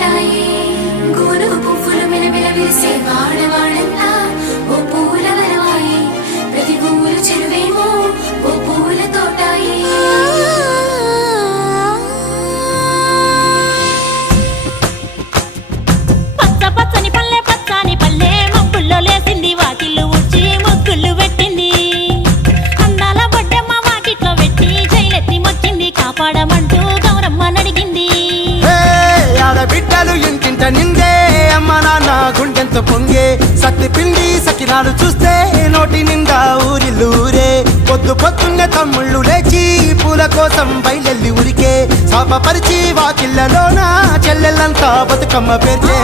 తోటాయి గోను పువ్వులు మిలమిల విరిసే వాడవాడంతా ఓ పూల వరవాయి ప్రతి పువ్వులు చెరువేమో ఓ పూల తోటాయి పచ్చ పచ్చని పల్లె పచ్చని పల్లె మబ్బుల్లో లేసింది వాకిళ్ళు ఊడ్చి ముగ్గులు పెట్టింది అందాల బొడ్డమ్మ వాకిట్లో పెట్టి జైలెత్తి మొక్కింది కాపాడమంటూ గౌరమ్మ నడిగింది ఆడబిడ్డలు ఇంటింట నిందే అమ్మ నాన్న గుండెంతో పొంగే సత్తి పిండి సకినాలు చూస్తే నోటి నిండా ఊరిల్లూరే పొద్దు పొద్దున్నే తమ్ముళ్ళు లేచి పూల కోసం బయలెల్లి ఉరికే శాపపరిచి వాకిళ్ళలోన చెల్లెళ్ళంతా బతుకమ్మ పేర్చే